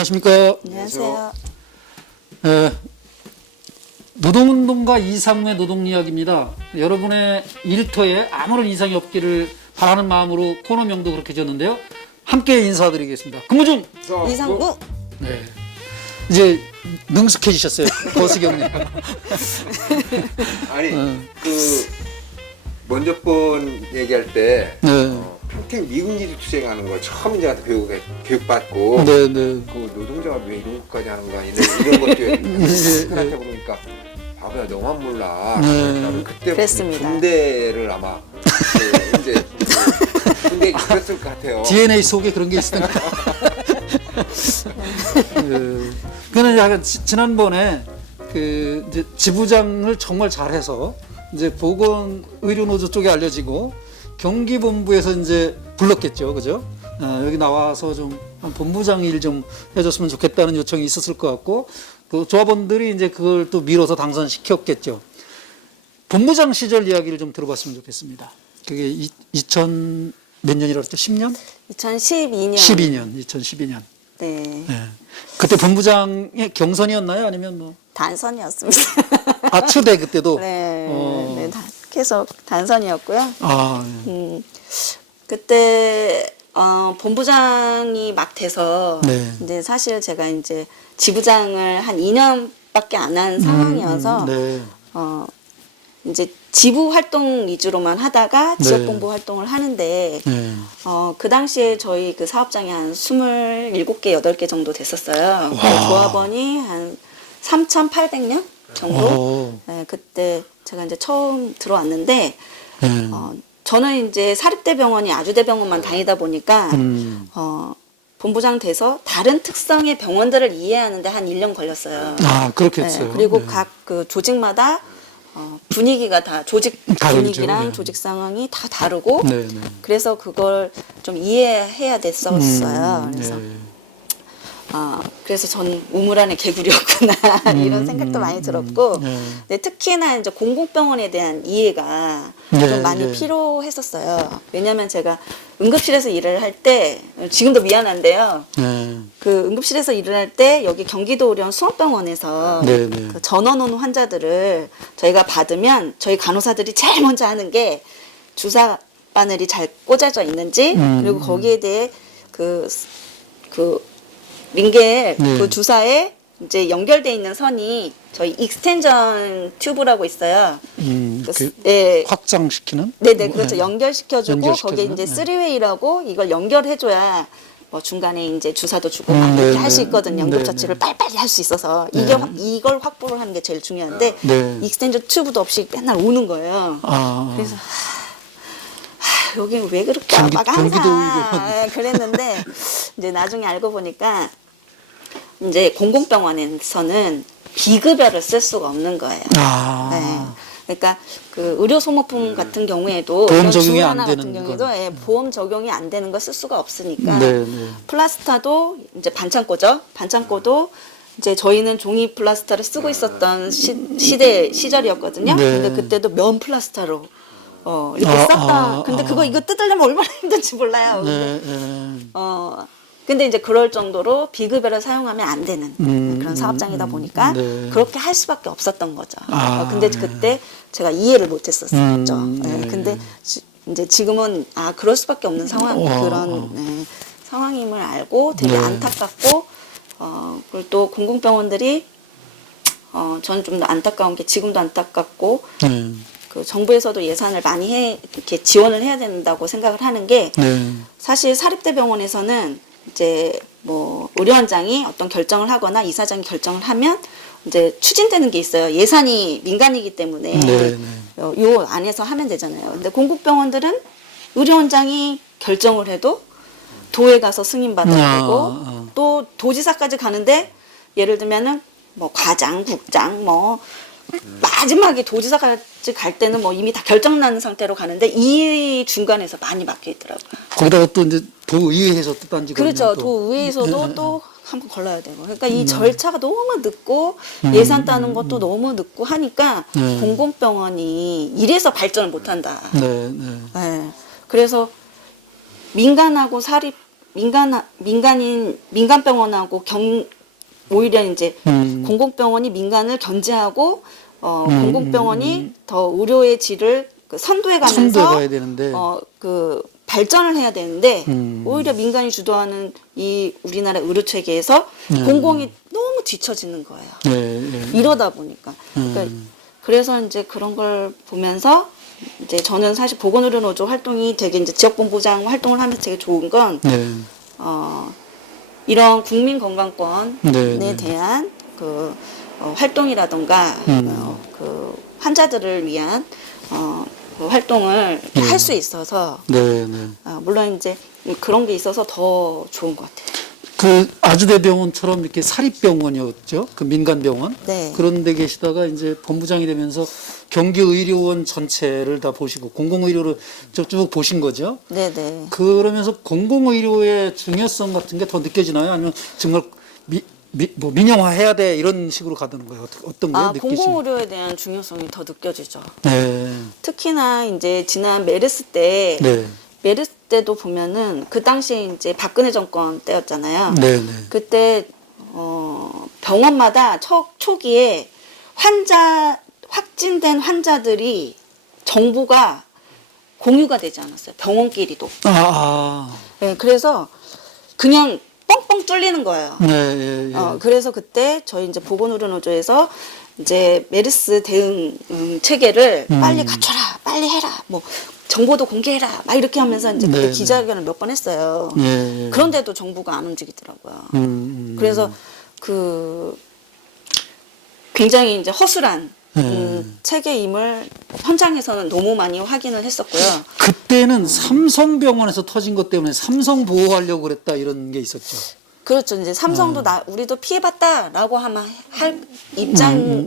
안녕하십니까. 안녕하세요. 노동운동가 이상우의 노동이야기입니다. 여러분의 일터에 아무런 이상이 없기를 바라는 마음으로 코너명도 그렇게 지었는데요. 함께 인사드리겠습니다. 근무중 이상우. 네. 이제 능숙해지셨어요. 거수경님. 아니 먼저 번 얘기할 때 네. 평택 미군기지 투쟁하는 걸 처음 이제 교육받고 네. 그 노동자가 왜 이런 것까지 하는 거 아니냐 이런 것도 생각해 보니까 바보야 너만 몰라. 나는 그때 그랬습니다. 군대를 아마 이제 군대 그랬을 것 같아요. DNA 속에 그런 게 있었던 것 그는 약간 지난번에 그 이제 지부장을 정말 잘해서 이제 보건의료노조 쪽에 알려지고 경기본부에서 이제 불렀겠죠, 그죠? 여기 나와서 좀 본부장 일 좀 해줬으면 좋겠다는 요청이 있었을 것 같고 그 조합원들이 이제 그걸 또 밀어서 당선시켰겠죠. 본부장 시절 이야기를 좀 들어봤으면 좋겠습니다. 그게 2000 몇 년이라고 했죠? 10년? 2012년. 2012년. 네. 네. 그때 본부장의 경선이었나요? 아니면 뭐? 단선이었습니다. 아, 초대 그때도? 네. 네. 계속 단선이었고요. 아, 그때 본부장이 막 돼서 네. 이제 사실 제가 이제 지부장을 한 2년밖에 안 한 상황이어서 네. 이제 지부 활동 위주로만 하다가 네. 지역본부 활동을 하는데 네. 그 당시에 저희 그 사업장이 한 27개, 8개 정도 됐었어요. 조합원이 한 3,800명 정도? 네, 그때 제가 이제 처음 들어왔는데, 네. 저는 이제 사립대병원이 아주대병원만 다니다 보니까, 본부장 돼서 다른 특성의 병원들을 이해하는데 한 1년 걸렸어요. 아, 그렇겠어요. 네, 그리고 네. 각 그 조직마다 분위기가 다 조직 다르죠. 분위기랑 네. 조직 상황이 다 다르고 네, 네. 그래서 그걸 좀 이해해야 됐었어요. 그래서 네. 그래서 전 우물 안의 개구리였구나 이런 생각도 많이 들었고 네. 근데 특히나 이제 공공병원에 대한 이해가 네, 좀 많이 네. 필요했었어요. 왜냐하면 제가 응급실에서 일을 할 때 지금도 미안한데요. 네. 그 응급실에서 일을 할 때 여기 경기도 의료원 수원병원에서 네, 네. 그 전원 온 환자들을 저희가 받으면 저희 간호사들이 제일 먼저 하는 게 주사 바늘이 잘 꽂아져 있는지 그리고 거기에 대해 그 링겔 네. 그 주사에 이제 연결돼 있는 선이 저희 익스텐전 튜브라고 있어요. 네. 확장시키는? 네네, 그렇죠. 연결시켜주고, 연결시켜주는? 거기에 이제 네. 쓰리웨이라고 이걸 연결해줘야 뭐 중간에 이제 주사도 주고 막 네, 이렇게 할 수 네. 있거든요. 네, 응급처치를 빨리빨리 할 수 있어서. 이걸 확보를 하는 게 제일 중요한데, 네. 익스텐전 튜브도 없이 맨날 오는 거예요. 아, 그래서, 여기 왜 그렇게 막 경기도 항상 예, 그랬는데, 이제 나중에 알고 보니까, 이제 공공병원에서는 비급여를 쓸 수가 없는 거예요. 네. 그러니까 그 의료 소모품 같은 경우에도 보험 이런 적용이 주 안 하나 되는 같은 경우에도 건. 예, 보험 적용이 안 되는 거 쓸 수가 없으니까 네, 네. 플라스타도 이제 반창고죠. 반창고도 이제 저희는 종이 플라스타를 쓰고 있었던 시절이었거든요. 네. 근데 그때도 면 플라스타로 이렇게 썼다. 근데 그거 이거 뜯으려면 얼마나 힘든지 몰라요. 근데 네, 네. 근데 이제 그럴 정도로 비급여를 사용하면 안 되는 그런 사업장이다 보니까 네. 그렇게 할 수밖에 없었던 거죠. 근데 네. 그때 제가 이해를 못했었죠. 네. 네. 근데 이제 지금은 그럴 수밖에 없는 상황 와. 그런 상황임을 알고 되게 네. 안타깝고 그리고 또 공공병원들이 저는 좀 더 안타까운 게 지금도 안타깝고 네. 그 정부에서도 예산을 많이 이렇게 지원을 해야 된다고 생각을 하는 게 네. 사실 사립대병원에서는 이제 뭐 의료원장이 어떤 결정을 하거나 이사장이 결정을 하면 이제 추진되는 게 있어요. 예산이 민간이기 때문에 네, 요 안에서 하면 되잖아요. 근데 공국병원들은 의료원장이 결정을 해도 도에 가서 승인받아야 되고 또 도지사까지 가는데 예를 들면은 뭐 과장, 국장 뭐 마지막에 도지사까지 갈 때는 뭐 이미 다 결정난 상태로 가는데 이 중간에서 많이 막혀 있더라고요. 거기다가 또 이제 도의회에서 또 딴지 그렇죠. 또. 도의회에서도 또 한 번 걸러야 되고. 그러니까 이 절차가 너무 늦고 예산 따는 것도 너무 늦고 하니까 공공병원이 이래서 발전을 못 한다. 네, 네. 네. 그래서 민간하고 사립 민간병원하고 오히려 이제 공공병원이 민간을 견제하고 공공병원이 더 의료의 질을 선도해가면서 선도해가야 되는데. 그 발전을 해야 되는데 오히려 민간이 주도하는 이 우리나라 의료 체계에서 공공이 너무 뒤처지는 거예요. 이러다 보니까. 그러니까 그래서 이제 그런 걸 보면서 이제 저는 사실 보건의료노조 활동이 되게 이제 지역본부장 활동을 하면서 되게 좋은 건 이런 국민건강권에 대한 그 활동이라던가 그 환자들을 위한 그 활동을 할 수 있어서 물론 이제 그런 게 있어서 더 좋은 것 같아요. 그 아주대병원처럼 이렇게 사립병원이었죠. 그 민간병원. 네. 그런 데 계시다가 이제 본부장이 되면서 경기 의료원 전체를 다 보시고 공공의료를 쭉 보신 거죠. 네네. 그러면서 공공의료의 중요성 같은 게 더 느껴지나요? 아니면 정말 뭐 민영화해야 돼 이런 식으로 가는 거예요? 어떤 거예요? 느끼시면? 공공의료에 대한 중요성이 더 느껴지죠. 네. 특히나 이제 지난 메르스 때 메르스 때도 보면은 그 당시에 이제 박근혜 정권 때였잖아요. 그때 병원마다 초기에 확진된 환자들이 정보가 공유가 되지 않았어요. 병원끼리도. 네, 그래서 그냥 뻥뻥 뚫리는 거예요. 그래서 그때 저희 이제 보건의료노조에서 이제 메르스 대응 체계를 빨리 갖춰라, 빨리 해라, 뭐 정보도 공개해라, 막 이렇게 하면서 이제 그때 기자회견을 몇 번 했어요. 그런데도 정부가 안 움직이더라고요. 그래서 그 굉장히 이제 허술한 체계임을 현장에서는 너무 많이 확인을 했었고요. 그때는 삼성병원에서 터진 것 때문에 삼성 보호하려고 그랬다 이런 게 있었죠. 그렇죠. 이제 삼성도 우리도 피해봤다라고 하면 할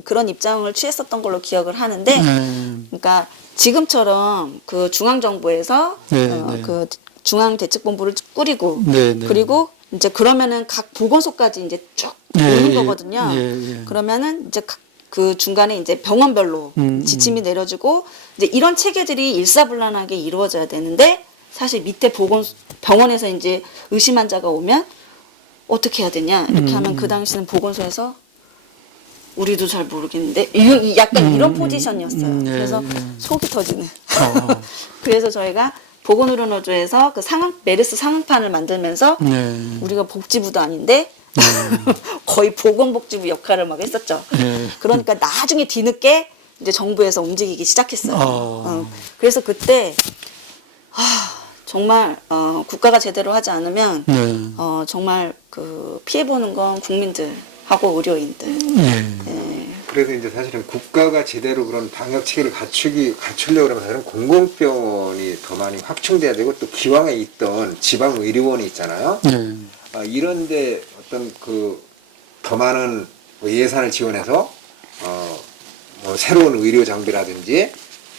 그런 입장을 취했었던 걸로 기억을 하는데, 그러니까 지금처럼 그 중앙정부에서 그 중앙대책본부를 꾸리고 그리고 이제 그러면은 각 보건소까지 이제 쭉 오는 거거든요. 그러면은 이제 그 중간에 이제 병원별로 지침이 내려지고 이제 이런 체계들이 일사불란하게 이루어져야 되는데 사실 밑에 병원에서 이제 의심 환자가 오면 어떻게 해야 되냐 이렇게 하면 그 당시는 보건소에서 우리도 잘 모르겠는데 약간 이런 포지션이었어요. 그래서 속이 터지는. 그래서 저희가 보건의료노조에서 그 메르스 상황판을 만들면서 우리가 복지부도 아닌데 거의 보건복지부 역할을 막 했었죠. 그러니까 나중에 뒤늦게 이제 정부에서 움직이기 시작했어요. 그래서 그때 정말 국가가 제대로 하지 않으면 정말 그 피해 보는 건 국민들하고 의료인들. 그래서 이제 사실은 국가가 제대로 그런 방역 체계를 갖추려고 그러면 사실은 공공병원이 더 많이 확충돼야 되고 또 기왕에 있던 지방 의료원이 있잖아요. 이런데 어떤 그 더 많은 예산을 지원해서 뭐 새로운 의료 장비라든지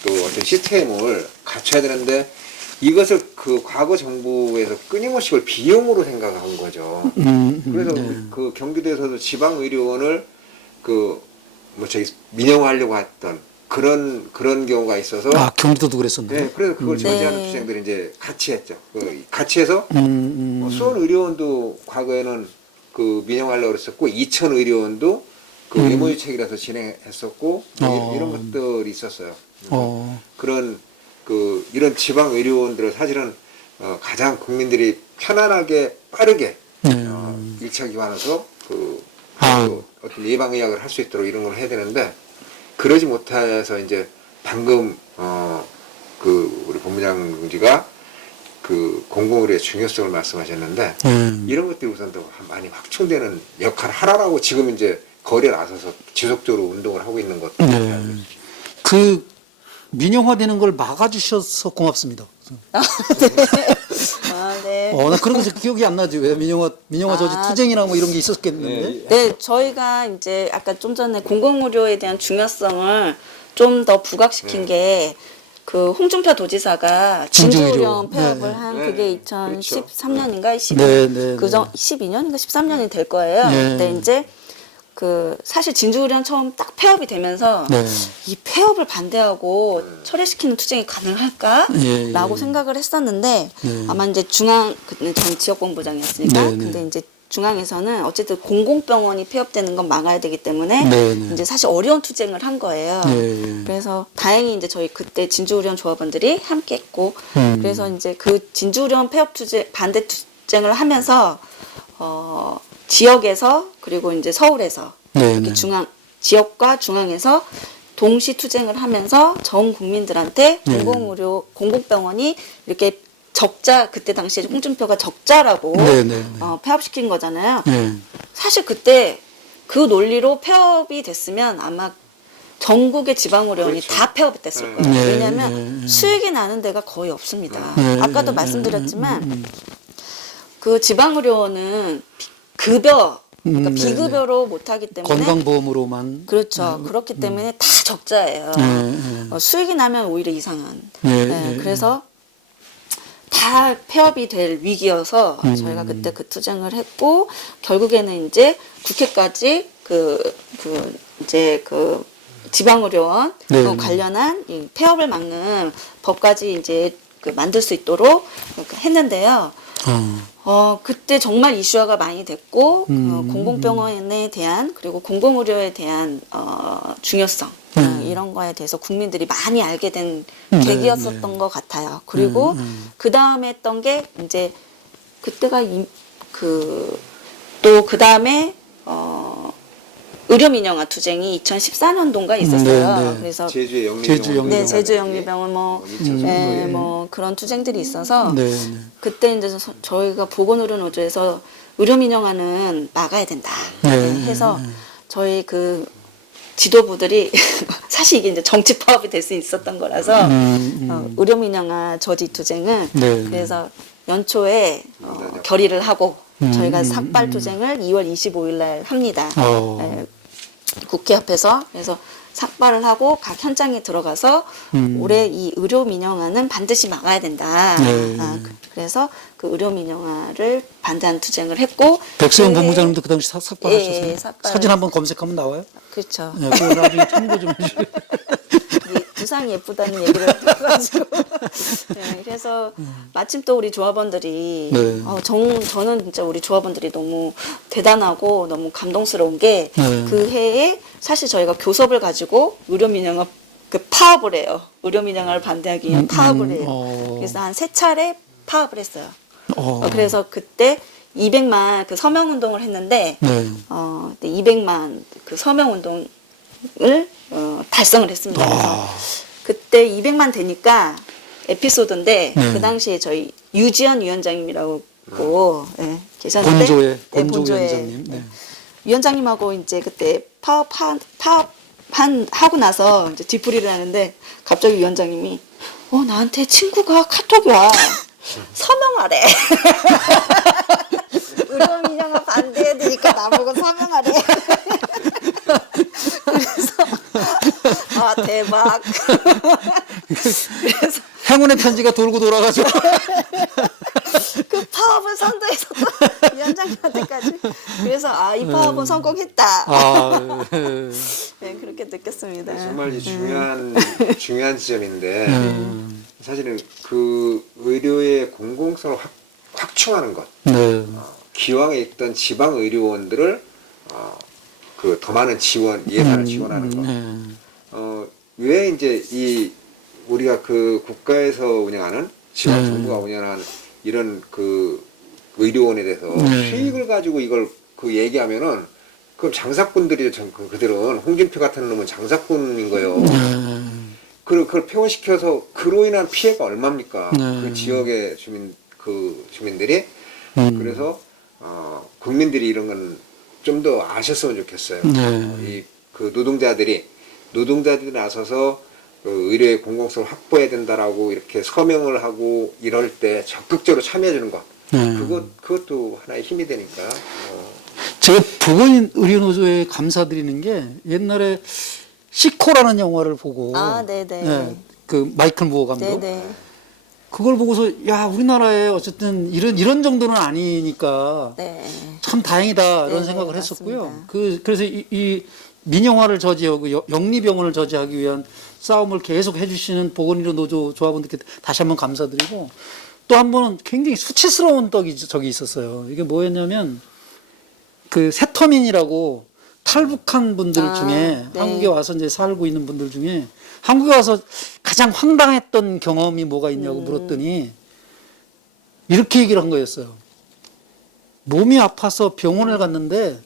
또 어떤 시스템을 갖춰야 되는데 이것을 그 과거 정부에서 끊임없이 그걸 비용으로 생각한 거죠. 그래서 그 경기도에서도 지방 의료원을 민영화하려고 했던 그런 경우가 있어서 경기도도 그랬었나요? 네, 그래서 그걸 저지하는 투쟁들이 이제 같이 했죠. 같이 해서 수원 의료원도 과거에는 그 민영화하려고 그랬었고 이천 의료원도 그 MOU 체계라서 진행했었고 이런 것들이 있었어요. 이런 지방 의료원들을 사실은 가장 국민들이 편안하게 빠르게 1차 기관에서 어떤 예방의학을 할 수 있도록 이런 걸 해야 되는데 그러지 못해서 이제 방금 우리 본부장님가 그 공공의료의 중요성을 말씀하셨는데 이런 것들이 우선 더 많이 확충되는 역할을 하라고 지금 이제 거리에 나서서 지속적으로 운동을 하고 있는 것들. 그 민영화되는 걸 막아주셔서 고맙습니다. 네. 나 그런 거 기억이 안 나지. 왜 민영화 저지 투쟁이나 뭐 이런 게 있었겠는데? 네, 저희가 이제 아까 좀 전에 공공의료에 대한 중요성을 좀 더 부각시킨 게 그 홍준표 도지사가 진주의료원 폐업을 한 그게 2013년인가 12년인가 13년이 될 거예요. 근데 이제 사실 진주의료원 처음 딱 폐업이 되면서 네. 이 폐업을 반대하고 철회시키는 투쟁이 가능할까? 예, 라고 예. 생각을 했었는데 네. 아마 이제 그때는 전 지역본부장이었으니까 네, 네. 근데 이제 중앙에서는 어쨌든 공공병원이 폐업되는 건 막아야 되기 때문에 네, 네. 이제 사실 어려운 투쟁을 한 거예요. 예, 예. 그래서 다행히 이제 저희 그때 진주의료원 조합원들이 함께 했고 그래서 이제 그 진주의료원 폐업 투쟁 반대 투쟁을 하면서 지역에서 그리고 이제 서울에서 네, 이렇게 네. 지역과 중앙에서 동시 투쟁을 하면서 전 국민들한테 네. 공공병원이 이렇게 적자 그때 당시에 홍준표가 적자라고 네, 네, 네. 폐업시킨 거잖아요. 예. 사실 그때 그 논리로 폐업이 됐으면 아마 전국의 지방의료원이 그렇죠. 다 폐업됐을 거예요. 네, 왜냐하면 네. 수익이 나는 데가 거의 없습니다. 네, 아까도 네, 말씀드렸지만 그 지방의료원은 급여 그러니까 네, 비급여로 못하기 때문에 건강보험으로만. 그렇죠. 그렇기 때문에 다 적자예요. 네. 수익이 나면 오히려 이상한. 네, 네, 네. 그래서 다 폐업이 될 위기여서 음. 저희가 그때 그 투쟁을 했고 결국에는 이제 국회까지 이제 지방의료원 네. 관련한 이 폐업을 막는 법까지 이제 만들 수 있도록 했는데요. 그때 정말 이슈화가 많이 됐고 공공병원에 대한 그리고 공공의료에 대한 중요성 이런 거에 대해서 국민들이 많이 알게 된 계기였었던 네. 것 같아요. 그리고 그 다음에 했던 게 이제 그때가 또 그 다음에 의료 민영화 투쟁이 2014년도인가 있었어요. 네, 네. 그래서 제주의 영리병원. 제주 영리병원. 네, 제주 영리병원 뭐 그런 투쟁들이 있어서 네, 네. 그때 이제 저희가 보건의료노조에서 의료 민영화는 막아야 된다 네. 해서 저희 그 지도부들이 사실 이게 이제 정치 파업이 될 수 있었던 거라서 의료 민영화 저지 투쟁은 네. 그래서 연초에 결의를 하고 저희가 삭발 투쟁을 2월 25일 날 합니다. 네, 국회 앞에서 그래서 삭발을 하고 각 현장에 들어가서 올해 이 의료 민영화는 반드시 막아야 된다. 네. 그래서 그 의료 민영화를 반대하는 투쟁을 했고 백수영 그게- 본부장님도 그 당시 삭발하셨어요. 예, 삭발. 사진 한번 검색하면 나와요. 그렇죠. 예, 그거 나중에 참고 좀 해주세요. 두상이 예쁘다는 얘기를 들어가지고 네, 그래서 마침 또 우리 조합원들이 네. 저는 진짜 우리 조합원들이 너무 대단하고 너무 감동스러운 게 네. 그 해에 사실 저희가 교섭을 가지고 의료 민영화 파업을 해요. 의료 민영화를 반대하기 위한 파업을 해요. 그래서 한 3차례 파업을 했어요. 그래서 그때 200만 그 서명 운동을 했는데 네. 그때 200만 그 서명 운동을 달성을 했습니다. 그래서 그때 200만 되니까 에피소드인데 네. 그 당시에 저희 유지연 위원장님이라고 네, 계셨는데 본조 위원장님. 네. 위원장님하고 이제 그때 하고 나서 이제 뒤풀이를 하는데 갑자기 위원장님이 나한테 친구가 카톡이 와. 서명하래. 의료 민영화 반대해야 되니까 나보고 서명하래. 그래서 대박. 그래서 행운의 편지가 돌고 돌아가지고. 그 파업을 선도해서 또 위원장님한테까지. 그래서 이 파업은 성공했다. 네, 그렇게 느꼈습니다. 정말 이 중요한 지점인데 사실은 그 의료의 공공성을 확충하는 것, 네. 기왕에 있던 지방 의료원들을 더 많은 예산을 지원하는 것. 왜 이제 우리가 그 국가에서 운영하는 지방 정부가 운영하는 이런 그 의료원에 대해서 수익을 가지고 이걸 얘기하면은 그럼 장사꾼들이 그들은 홍준표 같은 놈은 장사꾼인 거예요. 그걸 폐원시켜서 그로 인한 피해가 얼마입니까? 그 지역의 주민들이 그래서 국민들이 이런 건 좀 더 아셨으면 좋겠어요. 그 노동자들이 나서서 그 의료의 공공성을 확보해야 된다라고 이렇게 서명을 하고 이럴 때 적극적으로 참여해 주는 것. 그것도 하나의 힘이 되니까. 제가 보건의료노조에 감사드리는 게 옛날에 시코라는 영화를 보고 네네. 그 마이클 무어 감독 네네. 그걸 보고서 야 우리나라에 어쨌든 이런 정도는 아니니까 네. 참 다행이다 이런 네, 생각을 네, 했었고요. 맞습니다. 그래서 이 민영화를 저지하고 영리병원을 저지하기 위한 싸움을 계속 해주시는 보건의료 노조 조합원들께 다시 한번 감사드리고 또 한 번은 굉장히 수치스러운 적이 있었어요. 이게 뭐였냐면 그 세터민이라고 탈북한 분들 중에 네. 한국에 와서 이제 살고 있는 분들 중에 한국에 와서 가장 황당했던 경험이 뭐가 있냐고 물었더니 이렇게 얘기를 한 거였어요. 몸이 아파서 병원을 갔는데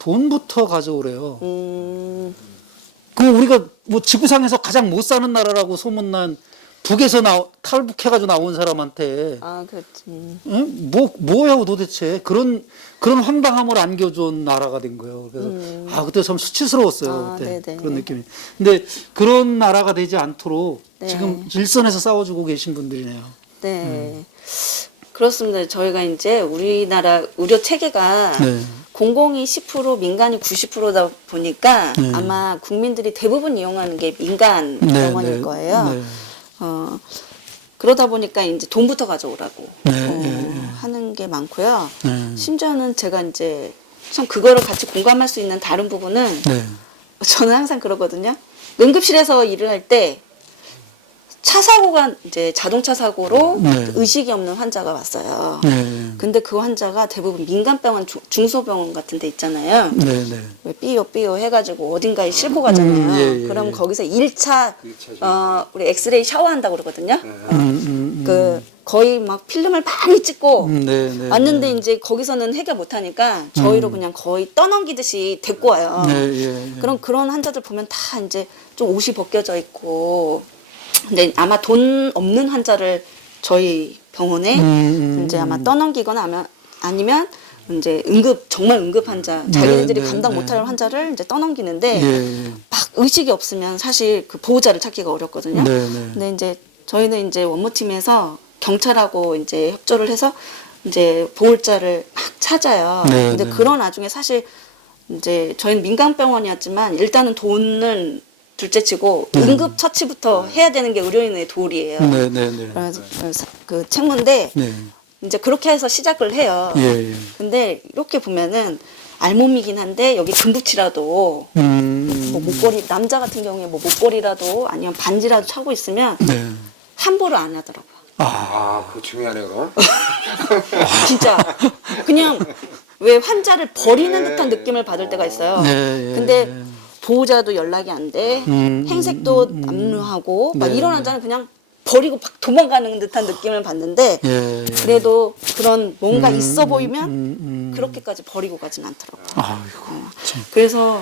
돈부터 가져오래요. 그 우리가 뭐 지구상에서 가장 못 사는 나라라고 소문난 북에서 탈북해가지고 나온 사람한테 그렇지. 응? 뭐야 도대체 그런 황당함을 안겨준 나라가 된 거예요. 그래서 그때 참 수치스러웠어요. 그때 네네. 그런 느낌이. 근데 그런 나라가 되지 않도록 네. 지금 일선에서 싸워주고 계신 분들이네요. 네. 그렇습니다. 저희가 이제 우리나라 의료 체계가 네. 공공이 10%, 민간이 90%다 보니까 네. 아마 국민들이 대부분 이용하는 게 민간 네, 병원일 네, 거예요. 네. 그러다 보니까 이제 돈부터 가져오라고 네, 하는 게 많고요. 네. 심지어는 제가 이제 참 그거를 같이 공감할 수 있는 다른 부분은 네. 저는 항상 그러거든요. 응급실에서 일을 할 때 차 사고가 이제 자동차 사고로 네. 의식이 없는 환자가 왔어요. 네. 근데 그 환자가 대부분 민간병원 중소병원 같은 데 있잖아요. 네. 네. 왜 삐요 해가지고 어딘가에 싣고 가잖아요. 예, 예, 그럼 예. 거기서 1차 우리 엑스레이 샤워한다고 그러거든요. 그 거의 막 필름을 많이 찍고 네, 네, 왔는데 이제 거기서는 해결 못하니까 저희로 그냥 거의 떠넘기듯이 데리고 와요. 네, 예, 예. 그럼 그런 환자들 보면 다 이제 좀 옷이 벗겨져 있고, 근데 아마 돈 없는 환자를 저희 병원에 이제 아마 떠넘기거나 아니면 이제 정말 응급 환자, 자기네들이 네, 감당 네. 못할 환자를 이제 떠넘기는데 예, 예. 막 의식이 없으면 사실 그 보호자를 찾기가 어렵거든요. 네, 네. 근데 이제 저희는 이제 원무팀에서 경찰하고 이제 협조를 해서 이제 보호자를 막 찾아요. 네, 근데 네. 그런 와중에 사실 이제 저희는 민간병원이었지만 일단은 돈은 둘째치고 응급 처치부터 해야 되는 게 의료인의 도리예요. 네, 네, 네. 그래서 그 책무인데 네. 이제 그렇게 해서 시작을 해요. 예, 예. 근데 이렇게 보면은 알몸이긴 한데 여기 금붙이라도 뭐 목걸이, 남자 같은 경우에 뭐 목걸이라도 아니면 반지라도 차고 있으면 네. 함부로 안 하더라고요. 그거 중요하네요, 그럼. 진짜 그냥 왜 환자를 버리는 듯한 느낌을 받을 때가 있어요. 네, 예, 근데 예. 보호자도 연락이 안 돼. 행색도 압류하고 막 네, 이런 환자는 그냥 버리고 막 도망가는 듯한 느낌을 받는데 예, 예. 그래도 그런 뭔가 있어 보이면 그렇게까지 버리고 가진 않더라고요. 아이고, 참. 그래서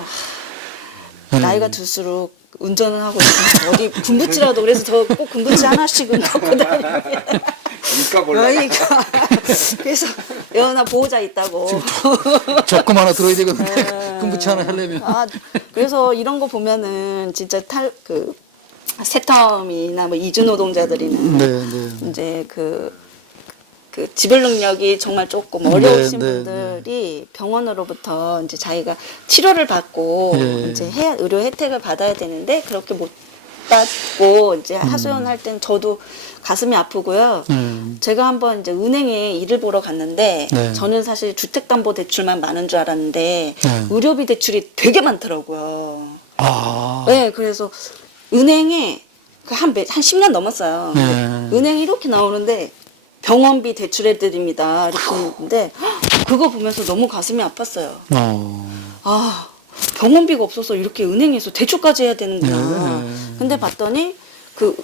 나이가 들수록 운전을 하고 있으면 어디 군부치라도 그래서 저 꼭 군부치 하나씩은 갖고 다니는 일까 몰라. 그러니까 그래서 여나 보호자 있다고 적금 하나 들어야 되거든요. 금붙이 하나 하려면. 그래서 이런 거 보면은 진짜 세텀이나 뭐 이주 노동자들이는 네, 네. 이제 그 지불 능력이 정말 조금 어려우신 네, 네, 분들이 병원으로부터 이제 자기가 치료를 받고 예. 이제 의료 혜택을 받아야 되는데 그렇게 못 받고 이제 하소연할 땐 저도 가슴이 아프고요. 제가 한번 이제 은행에 일을 보러 갔는데 네. 저는 사실 주택담보대출만 많은 줄 알았는데 네. 의료비 대출이 되게 많더라고요. 아. 네, 그래서 은행에 한 10년 넘었어요. 네. 은행이 이렇게 나오는데 병원비 대출해드립니다. 이렇게 했는데 그거 보면서 너무 가슴이 아팠어요. 병원비가 없어서 이렇게 은행에서 대출까지 해야 되는구나. 네. 근데 봤더니 그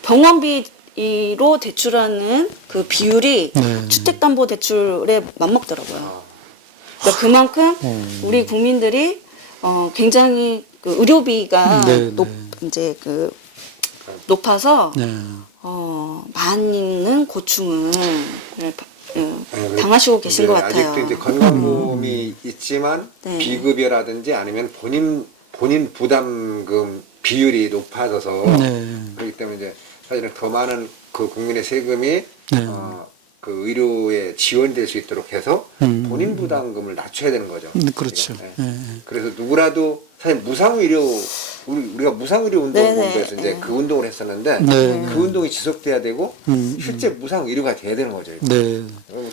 병원비로 대출하는 그 비율이 네. 주택담보대출에 맞먹더라고요. 그러니까 그만큼 우리 국민들이 굉장히 그 의료비가 네, 이제 높아서 네. 많은 고충을 당하시고 계신 것 같아요. 아직도 이제 건강보험이 있지만 네. 비급여라든지 아니면 본인 부담금 비율이 높아져서 네. 그렇기 때문에 이제 사실은 더 많은 그 국민의 세금이 네. 그 의료에 지원될 수 있도록 해서 본인 부담금을 낮춰야 되는 거죠. 그렇죠. 네. 예. 그래서 누구라도 사실 무상의료 우리가 무상의료 운동본부에서 네네. 이제 그 운동을 했었는데 네. 그 운동이 지속돼야 되고 실제 무상의료가 돼야 되는 거죠. 네.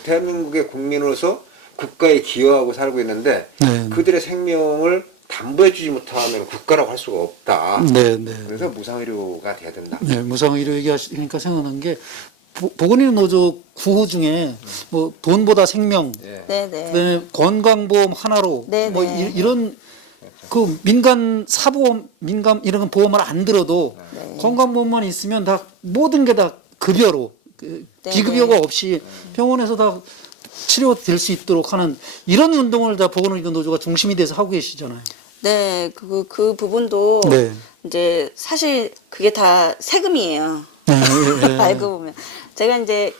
대한민국의 국민으로서 국가에 기여하고 살고 있는데 네. 그들의 생명을 담보해주지 못하면 국가라고 할 수가 없다. 네. 네. 그래서 무상의료가 돼야 된다. 네, 무상의료 얘기하시니까 생각난 게 보건의료 노조 구호 중에 뭐 돈보다 생명, 예. 네네. 그다음에 건강보험 하나로 네, 뭐 네. 이런 그 민간 사보험, 민간 이런 보험을 안 들어도 네. 건강보험만 있으면 다 모든 게 다 급여로 네, 비급여가 네. 없이 병원에서 다 치료될 수 있도록 하는 이런 운동을 다 보건의료 노조가 중심이 돼서 하고 계시잖아요. 네, 그 부분도 네. 이제 사실 그게 다 세금이에요. 네, 네, 네. 알고 보면 제가 이제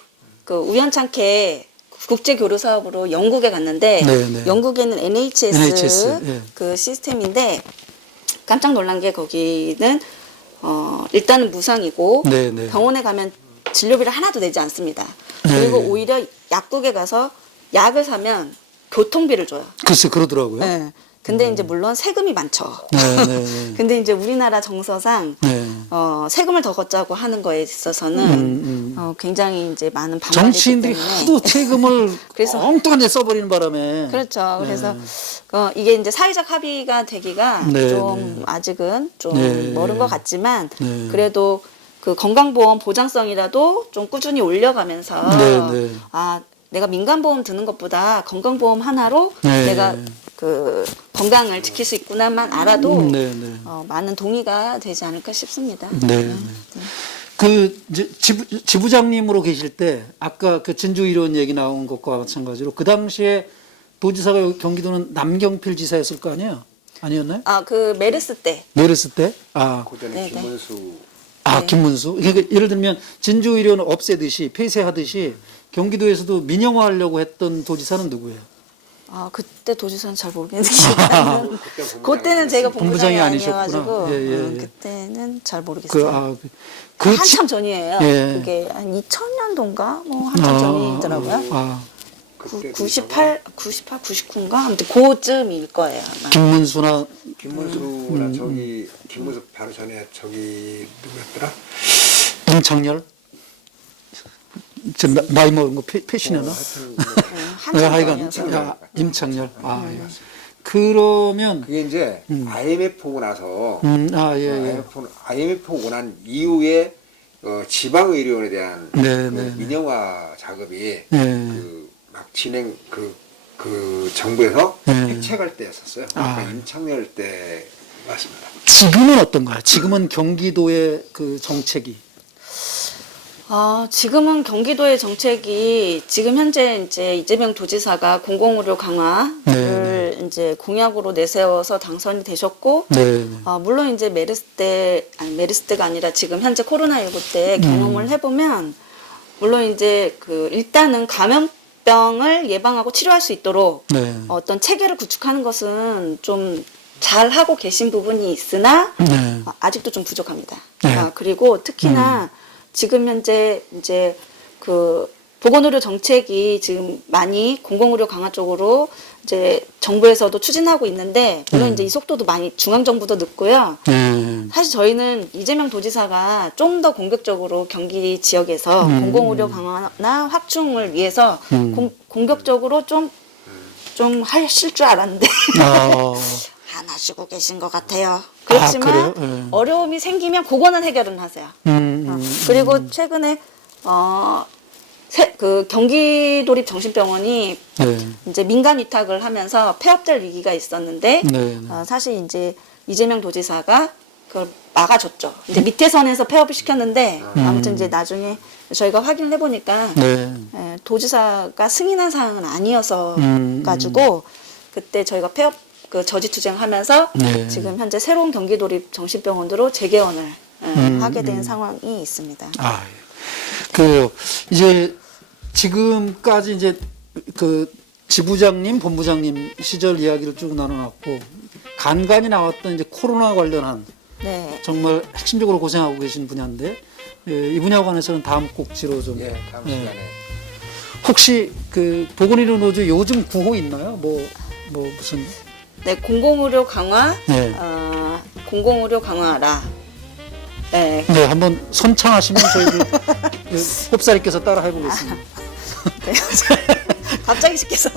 그 우연찮게 국제 교류 사업으로 영국에 갔는데 네, 네. 영국에는 NHS, NHS, 예. 그 시스템인데 깜짝 놀란 게 거기는 일단은 무상이고 네, 네. 병원에 가면 진료비를 하나도 내지 않습니다. 네. 그리고 오히려 약국에 가서 약을 사면 교통비를 줘요. 글쎄 그러더라고요. 네. 근데 이제 물론 세금이 많죠. 네, 네, 네. 근데 이제 우리나라 정서상 네. 세금을 더 걷자고 하는 거에 있어서는 굉장히 이제 많은 반발이 있기 정치인들이 때문에 하도 세금을 그래서- 엉뚱한 데 써버리는 바람에 그렇죠. 그래서 이게 이제 사회적 합의가 되기가 네, 좀 네. 아직은 좀 네. 멀은 것 같지만 네. 그래도 그 건강보험 보장성이라도 좀 꾸준히 올려가면서 네, 네. 아 내가 민간보험 드는 것보다 건강보험 하나로 네. 내가 그 건강을 지킬 수 있구나만 알아도 네, 네. 많은 동의가 되지 않을까 싶습니다. 네. 네. 그 이제 지부장님으로 계실 때 아까 그 진주 의료원 얘기 나온 것과 마찬가지로 그 당시에 도지사가 경기도는 남경필 지사였을 거 아니에요? 아니었나요? 그 메르스 때 메르스 때? 아, 고전의 네, 네. 김문수 아 김문수. 그러니까 예를 들면 진주 의료원 없애듯이 폐쇄하듯이 경기도에서도 민영화하려고 했던 도지사는 누구예요? 그때 도지사는 잘 모르겠는데 기억나는. 그때는 제가 본부장이 본부장이 아니셨구나. 아니어가지고 예, 예, 예. 그때는 잘 모르겠어요. 그 한참 전이에요. 예. 그게 한 2000년도인가 뭐 한참 전이더라고요. 아, 98, 99인가 아무튼 그쯤일 거예요. 아마. 김문수나 김문수나 저기 김문수 바로 전에 저기 누구였더라? 임창열. 저 나이 먹은 거 패시네나. 하여튼 한참 하여간 전이어서. 야, 임창열. 아, 예. 그러면 그게 이제 IMF 오고 나서 아, 예, 예. IMF 오고 난 이후에 지방의료원에 대한 네, 그 네. 민영화 작업이 네. 막 진행 그 정부에서 네. 해체할 때였었어요. 아. 그러니까 임창열 때 맞습니다. 지금은 어떤가요? 지금은 경기도의 그 정책이. 지금은 경기도의 정책이 지금 현재 이제 이재명 도지사가 공공의료 강화를 이제 공약으로 내세워서 당선이 되셨고, 네. 물론 이제 메르스 때가 아니라 지금 현재 코로나19 때 경험을 해보면, 물론 이제 일단은 감염병을 예방하고 치료할 수 있도록 네. 어떤 체계를 구축하는 것은 좀 잘 하고 계신 부분이 있으나, 네. 아직도 좀 부족합니다. 네. 그리고 특히나 지금 현재 이제 보건의료 정책이 지금 많이 공공의료 강화 쪽으로 이제 정부에서도 추진하고 있는데 물론 이제 이 속도도 많이 중앙 정부도 늦고요. 사실 저희는 이재명 도지사가 좀 더 공격적으로 경기 지역에서 공공의료 강화나 확충을 위해서 공격적으로 좀 하실 줄 알았는데 안 하시고 계신 것 같아요. 그렇지만 그래요? 어려움이 생기면 그거는 해결은 하세요. 그리고 최근에 그 경기도립 정신병원이 네. 이제 민간 위탁을 하면서 폐업될 위기가 있었는데 네. 사실 이제 이재명 도지사가 그걸 막아줬죠. 이제 밑에 선에서 폐업을 시켰는데 아무튼 이제 나중에 저희가 확인을 해보니까 네. 도지사가 승인한 사항은 아니어서 가지고 그때 저희가 폐업 저지 투쟁하면서 네. 지금 현재 새로운 경기도립 정신병원으로 재개원을 하게 된 상황이 있습니다. 아, 예. 이제 지금까지 이제 지부장님, 본부장님 시절 이야기를 쭉 나눠놨고 간간히 나왔던 이제 코로나 관련한 네. 정말 핵심적으로 고생하고 계신 분야인데 이 분야에 관해서는 다음 꼭지로 좀 다음 예. 시간에 혹시 그 보건의료 노조 요즘 구호 있나요? 뭐 무슨 네, 공공의료 강화, 네. 공공의료 강화라. 네, 네, 한번 선창하시면 저희도 그 홉사리께서 따라 해보겠습니다. 네. 갑자기 시켜서.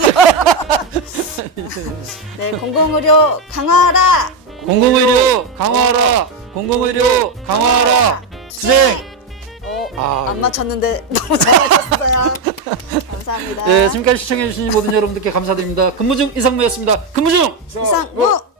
네, 공공의료 강화하라. 공공의료 강화하라. 공공의료 강화하라. 투쟁. 안 맞췄는데 너무 잘하셨어요. 감사합니다. 네, 지금까지 시청해주신 모든 여러분들께 감사드립니다. 근무중 이상무였습니다. 근무중. 이상무.